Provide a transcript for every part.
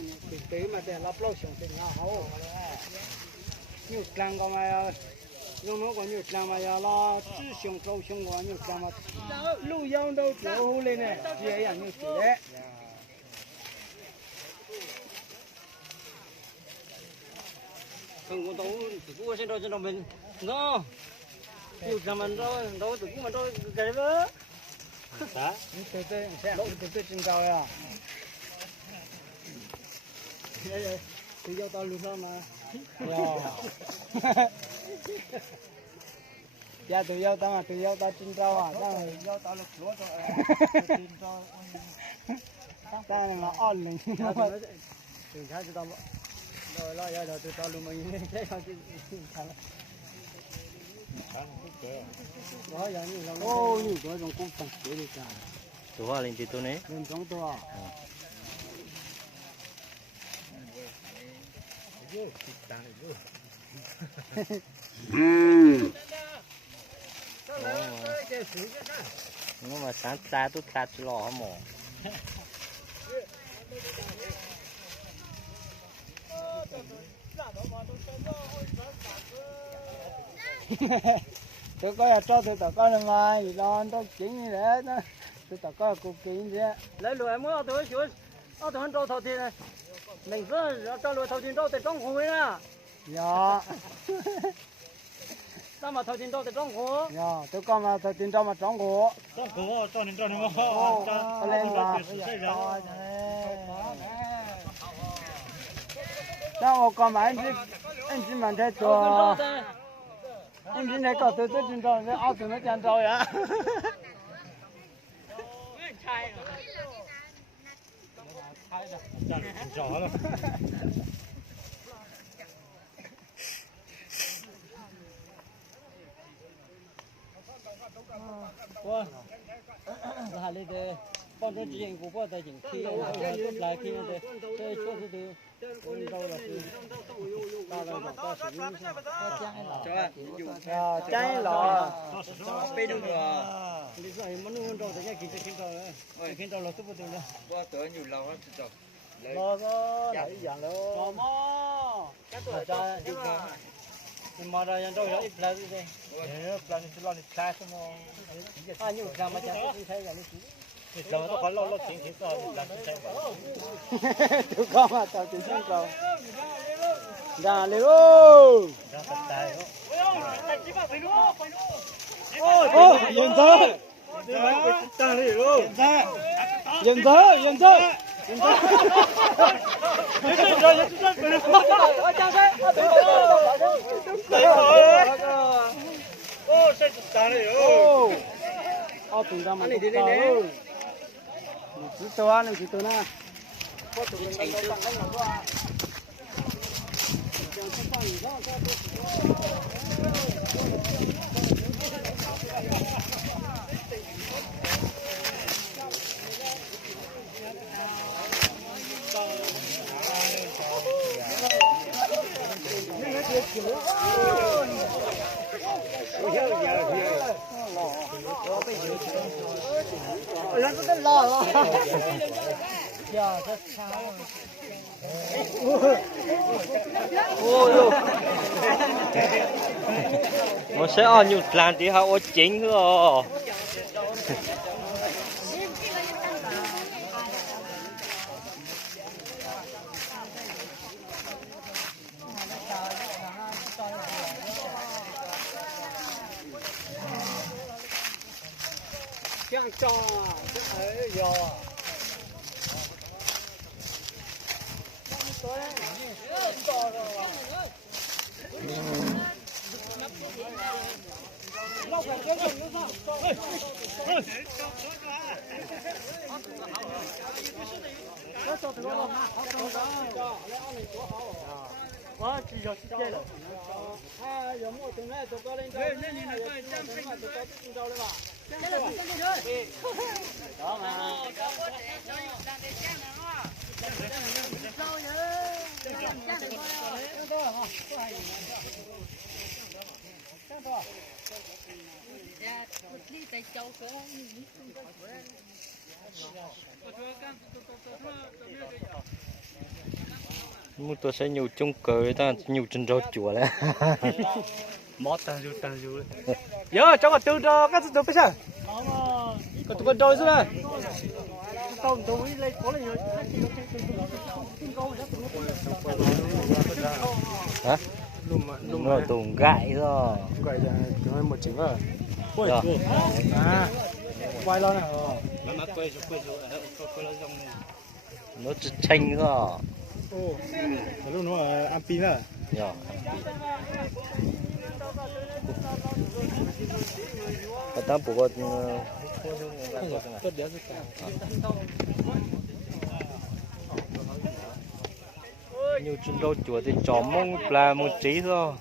mà tế mà để lắp lâu xuống thì ngáo nhiều trang có mà dùng nó có nhiều trang mà lo chỉ xuống trâu xuống có nhiều trang mà lưu dòng đâu chỗ lên này dễ dàng như thế đấy không có đâu cũng sẽ đôi cho mình nó nhiều trang mình đâu từ cũng mà đâu cái đó hả từ từ trên cao à từ dâu tao luôn đó mà dạ từ dâu tao mà từ dâu tao trên cao à tao dâu tao lục lúa rồi trên cao ta này mà on lên từ khác cho tao rồi lo giờ từ tao luôn mình thế sao chứ đó giờ như là ô như cái trong cung phật để đi cả tua lên từ này lên trong tua nó mà sáng xa tôi ta chỉ lò mỏ tôi có cho tôi có là mai lo tôi chính như thế đó tôi có cục kín thế lấy lúa mới tôi xuống tôi hơn trâu thầu tiền này mình cứ cho lúa thầu tiền trâu từ trong湖nè dạ sao mà thầu tiền trâu từ trong湖dạ tôi có mà thầu tiền trâu mà trong湖cho nên cho nó có lên mà sao còn mà anh chỉ mà thấy cho anh chỉ này có tôi trên trâu với áo tôi nó trên trâu vậy rõ rồi qua hà lên đây con tôi chuyện của qua tài chính khi lại khi này tôi cho tôi đâu là ta là ta sử dụng trái lọ bê đông rồi lý do mình muốn đâu thì cái gì cái đâu cái đâu là tôi biết đâu qua tới nhiều lâu lắm rồi lo đó đấy dạng đó mò cái tuổi cho nhưng mà đây đâu là ít là gì đây plan thì lo thì sai mà nhiều làm mà chẳng có thấy là như giờ tôi có lo chuyện thì tôi làm chuyện tôi có mà tao chỉ xem rồi ra lên ôi ôi yên thế ta đi luôn yên thế ô sẽ ta đi ô tụi ra mà đi đi đi chỉ tôi nè có tụi mình đâu bằng nó qua nó có cái lo lo giờ rất sao ôi nó sẽ ở nhiều lần thì họ ở chính rồi chẳng cho ấy giờ quá chỉ cho chơi rồi giờ mua từ này tôi có lên cho nên là tôi có từ đâu đấy mà đó mà mua tôi sẽ nhiều chung cờ ta nhiều chân rau chùa đấy. mót tan du nhớ cho cái từ đó cái từ bây giờ cái từ đôi rồi này tao tôi lấy có lấy Hả? Nó tùng gãi rồi. gọi là cái một chữ à quay Dạ. à quay lo này Nó chênh rồi. ô lúc nó ăn pin à Dạ. Và ta bộ có tốt đẹp rất cả nhiều chân rau chùa thì chó mông là một trí thôi.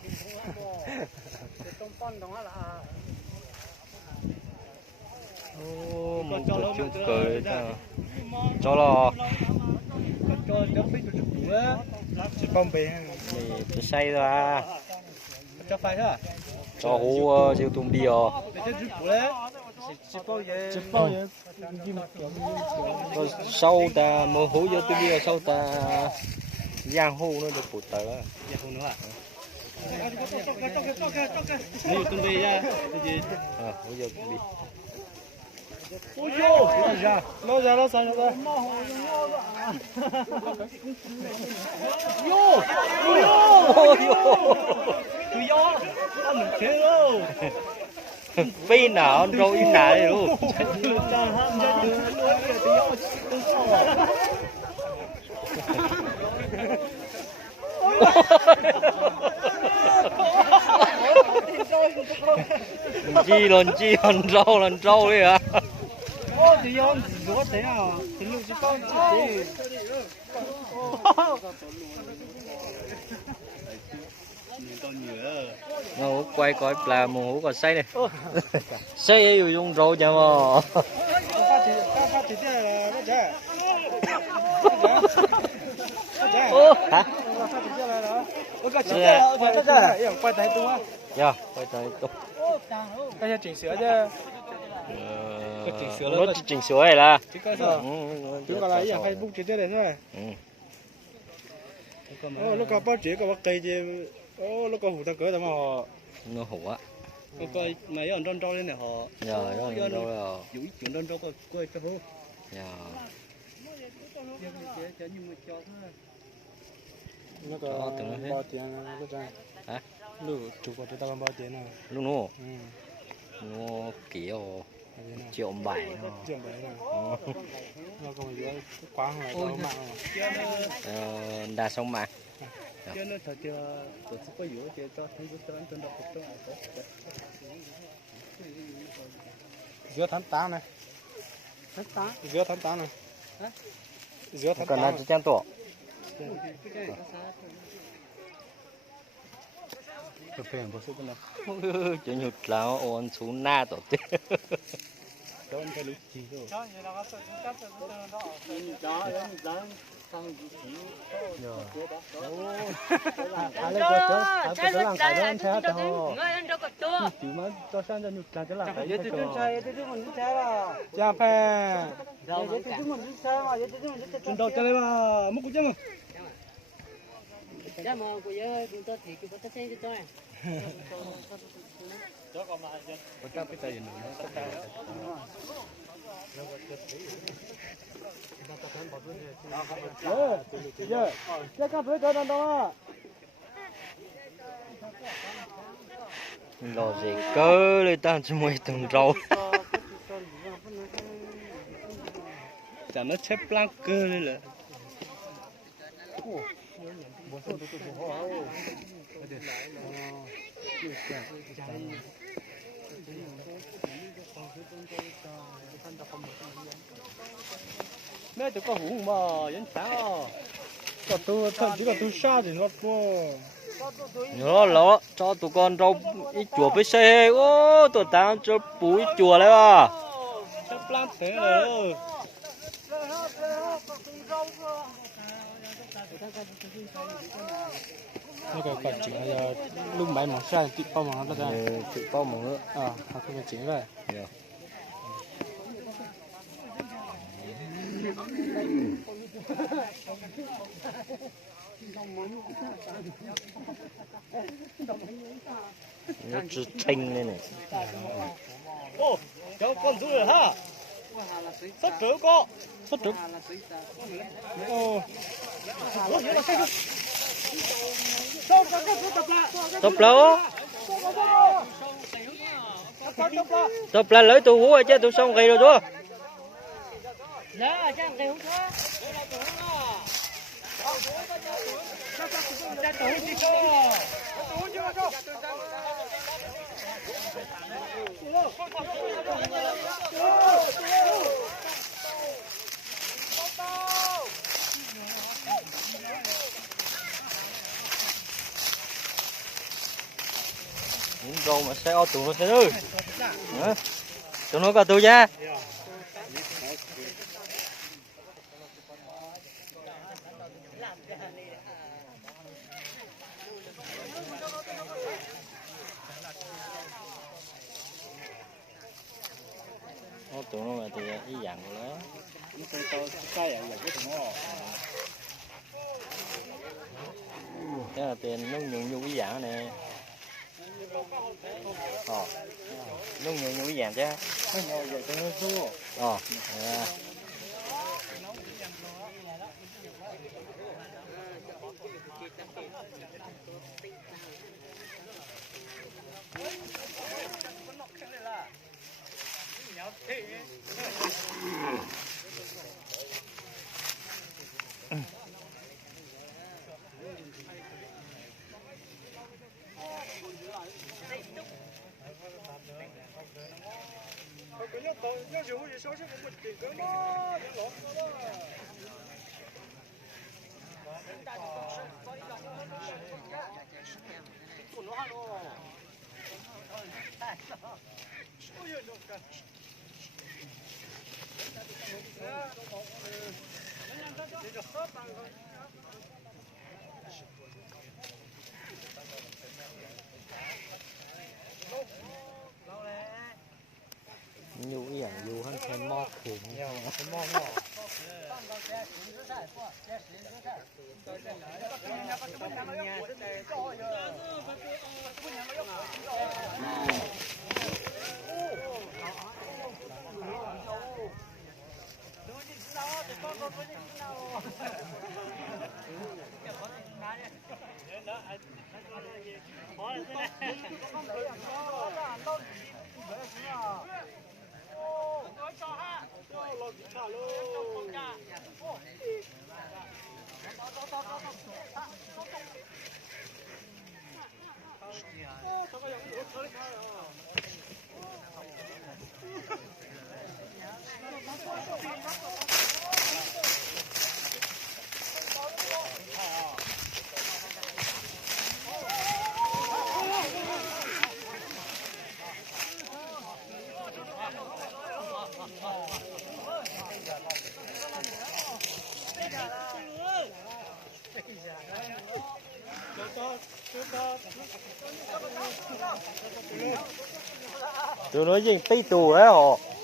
Ô, một cái chung cờ đấy ta. Cho lo. cho biết được chủ á chỉ bom bê Thì tôi say ra. cho phải thôi Cho hú siêu tùng bia. để cho chủ đấy chỉ bao giờ Rồi sau ta mơ hú vô tùng bia sau ta giang hú nó được phụ tờ đó. không nữa à nếu chuẩn bị ra thì Hú vô tùng bia. ôi vô lo ra lo sang rồi vô tự do ăn mình thế đâu Phi nào ăn rau im nại luôn. chi lần rau đi hả? ô tự do rửa thế nào thì lúc chỉ có chỉ Nó quay coi là mù hú còn say này. Sayอยู่dùng rau chả mà. phát thì thế là cái gì Ô hả? phát thì thế là đó cái gì cái quay tay tung á Dạ, quay tay tung. cái gì chỉnh sửa chứ Nó chỉnh sửa này là. chỉ có sao chúng ta lại phải bút chỉ thế này thôi ô lúc có bao chỉ có bao cây chứ ô lúc có hủ ta cỡ tao mà họ Nó hủ á. cái coi mấy ông tròn tròn lên này họ Dạ, nó ăn rau rồi. giữ chuyện tròn tròn coi cho hú Dạ. nó có bao tiền nó có Hả? lu chủ của tao bao tiền nào Lúc nó kiểu triệu bảy nó. chuyện đấy nào nó còn dưới quán này tao mạng Đa sông mạng. cho nên thật chưa tôi sẽ có giữa thì cho thấy cái tên trên đó cũng giữa tháng 8 này giữa tháng 8 này giữa tháng Còn 8 là trang tổ. cái phèn bớt sức nào Chứ nhụt là ôn xuống na tổ tiên. cho anh thấy lúc gì rồi Trái lúc trái là chúng ta người ăn đâu có to. chỉ mà cho sang cho nhụt là cho làm cái gì Tôi sai, tôi mình đi sai là. cha phè Tôi mình đi sai mà, tôi mình đi sai. chúng tôi cho đây mà mất cũng chứ mà Dạ mà của giờ chúng ta thì cái bắt tay cho tôi. có cha phải tay gì nữa chắc các thứ cho nó đó Lò gì cơเลยta chỉ mới từng rau. chả nó chép blanc cơ lên là mẹ tụi có hũ mà vẫn sáng có tôi thậm chí là tôi xa thì nó vô Nhớ lọ cho tụi con rau ít chùa với xe. Ô tụi ta cho bụi chùa đấy à. chép blanc thế rồi nó cái quả chỉ là lúc máy mỏng sai thì bao mỏng nó ra Tự bao mỏng nữa. à không phải chỉ vậy Dạ. nó chỉ thanh này này. Ô, cháu con dư rồi ha. Sắp trớ có. Sắp trớ. Ồ. Top lỗ. Top là lấy tụ hú rồi chứ tụ xong gầy rồi chú. Dạ, chẳng cái hút đó. Những con mà xe ô tụ nó sẽ ơi. Tụi nó có tụ ra. Ô tụ nó mà tụ ý dạng của nó. Cái là tiền nó nhung nhung cái dạng này. Nó nhung nhung cái dạng chứ. Yeah. Nhu cái dạng nhu hắn thêm mót khủng nhau thêm mót nhỏ. Tụi nó gì tí tù đấy hả?